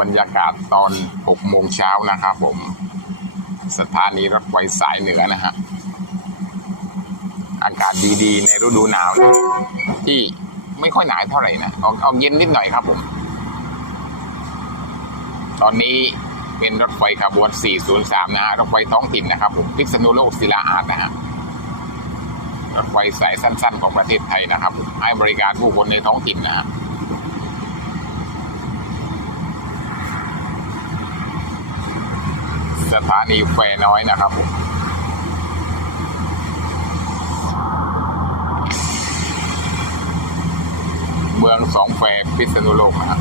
บรรยากาศตอน 6 โมงเช้านะครับผม สถานีรถไฟสายเหนือนะฮะ อากาศดีๆ ในฤดูหนาวนะที่ไม่ค่อยหนาวเท่าไหร่นะออกออกเย็นนิดหน่อยครับผม ตอนนี้เป็นรถไฟขบวน 403 นะฮะ รถไฟท้องถิ่นนะครับผมพิษณุโลกศิลาอาดนะฮะรถไฟสายสั้น ๆ ของประเทศไทยนะครับ ให้บริการผู้คนในท้องถิ่นนะฮะ สถานีแควน้อยนะครับผมเมืองสองแควพิษณุโลกนะครับ